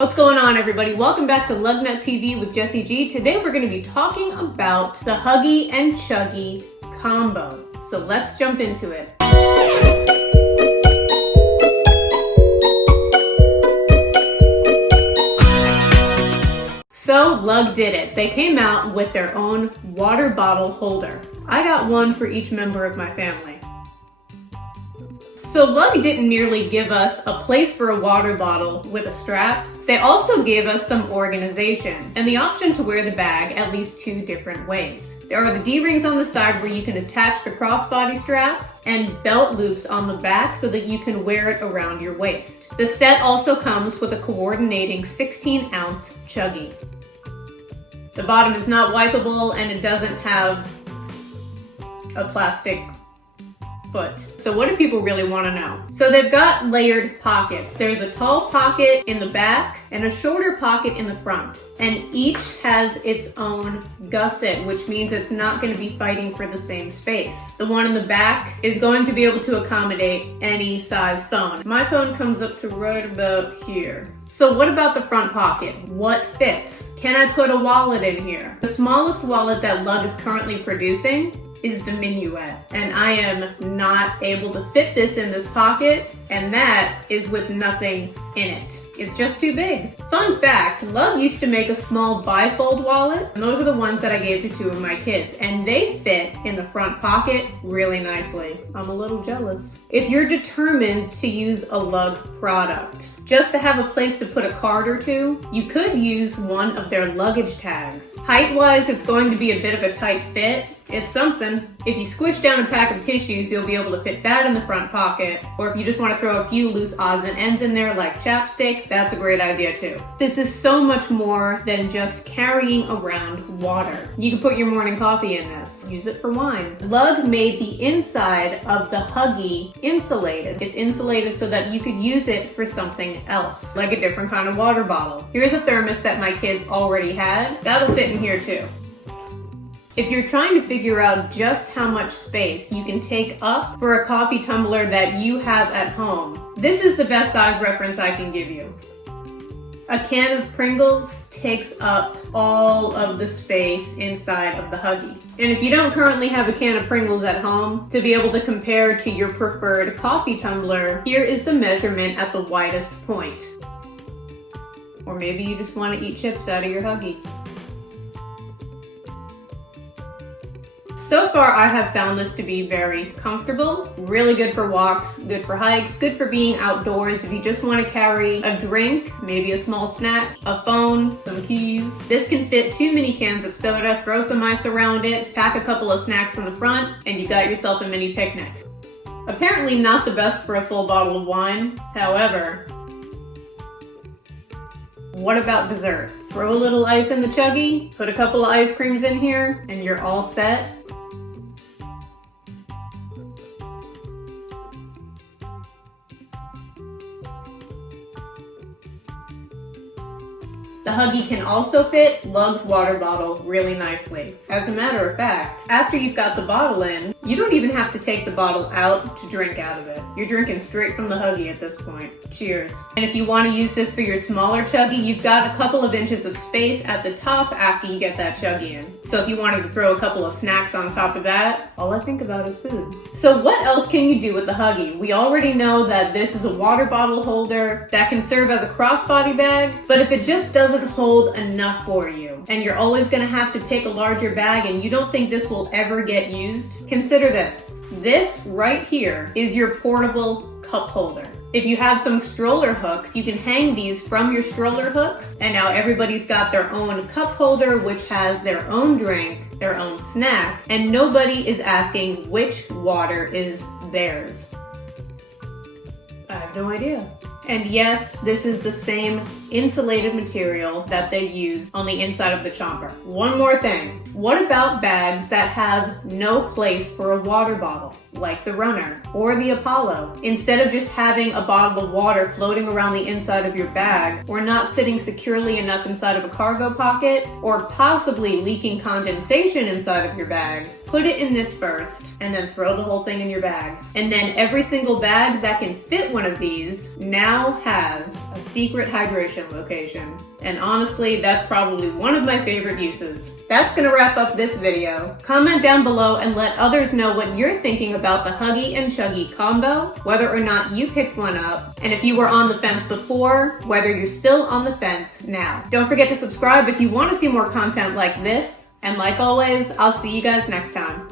What's going on, everybody? Welcome back to Lugnut TV with Jessie G. Today we're going to be talking about the Huggie and Chuggie combo. So let's jump into it. So Lug did it. They came out with their own water bottle holder. I got one for each member of my family. So Lug didn't merely give us a place for a water bottle with a strap, they also gave us some organization and the option to wear the bag at least two different ways. There are the D-rings on the side where you can attach the crossbody strap and belt loops on the back so that you can wear it around your waist. The set also comes with a coordinating 16-ounce Chuggie. The bottom is not wipeable and it doesn't have a plastic foot. So what do people really want to know? So they've got layered pockets. There's a tall pocket in the back and a shorter pocket in the front. And each has its own gusset, which means it's not going to be fighting for the same space. The one in the back is going to be able to accommodate any size phone. My phone comes up to right about here. So what about the front pocket? What fits? Can I put a wallet in here? The smallest wallet that Lug is currently producing is the Minuet, and I am not able to fit this in this pocket, and that is with nothing in it. It's just too big. Fun fact, Lug used to make a small bifold wallet, and those are the ones that I gave to two of my kids, and they fit in the front pocket really nicely. I'm a little jealous. If you're determined to use a Lug product, just to have a place to put a card or two, you could use one of their luggage tags. Height-wise, it's going to be a bit of a tight fit. It's something. If you squish down a pack of tissues, you'll be able to fit that in the front pocket. Or if you just want to throw a few loose odds and ends in there like chapstick, that's a great idea too. This is so much more than just carrying around water. You can put your morning coffee in this. Use it for wine. Lug made the inside of the Huggie insulated. It's insulated so that you could use it for something else, like a different kind of water bottle. Here's a thermos that my kids already had. That'll fit in here too. If you're trying to figure out just how much space you can take up for a coffee tumbler that you have at home, this is the best size reference I can give you. A can of Pringles takes up all of the space inside of the Huggie. And if you don't currently have a can of Pringles at home to be able to compare to your preferred coffee tumbler, here is the measurement at the widest point. Or maybe you just want to eat chips out of your Huggie. So far, I have found this to be very comfortable, really good for walks, good for hikes, good for being outdoors. If you just want to carry a drink, maybe a small snack, a phone, some keys. This can fit 2 mini cans of soda, throw some ice around it, pack a couple of snacks in the front, and you got yourself a mini picnic. Apparently not the best for a full bottle of wine. However, what about dessert? Throw a little ice in the Chuggie, put a couple of ice creams in here, and you're all set. The Huggie can also fit Lug's water bottle really nicely. As a matter of fact, after you've got the bottle in, you don't even have to take the bottle out to drink out of it. You're drinking straight from the Huggie at this point. Cheers. And if you want to use this for your smaller Chuggie, you've got a couple of inches of space at the top after you get that Chuggie in. So if you wanted to throw a couple of snacks on top of that, all I think about is food. So what else can you do with the Huggie? We already know that this is a water bottle holder that can serve as a crossbody bag, but if it just doesn't hold enough for you and you're always going to have to pick a larger bag and you don't think this will ever get used, consider this. This right here is your portable cup holder. If you have some stroller hooks, you can hang these from your stroller hooks, and now everybody's got their own cup holder which has their own drink, their own snack, and nobody is asking which water is theirs. I have no idea. And yes, this is the same insulated material that they use on the inside of the chomper. One more thing. What about bags that have no place for a water bottle, like the Runner or the Apollo? Instead of just having a bottle of water floating around the inside of your bag, or not sitting securely enough inside of a cargo pocket, or possibly leaking condensation inside of your bag, put it in this first, and then throw the whole thing in your bag. And then every single bag that can fit one of these now has a secret hydration location. And honestly, that's probably one of my favorite uses. That's gonna wrap up this video. Comment down below and let others know what you're thinking about the Huggie and Chuggie combo, whether or not you picked one up, and if you were on the fence before, whether you're still on the fence now. Don't forget to subscribe if you want to see more content like this, and like always, I'll see you guys next time.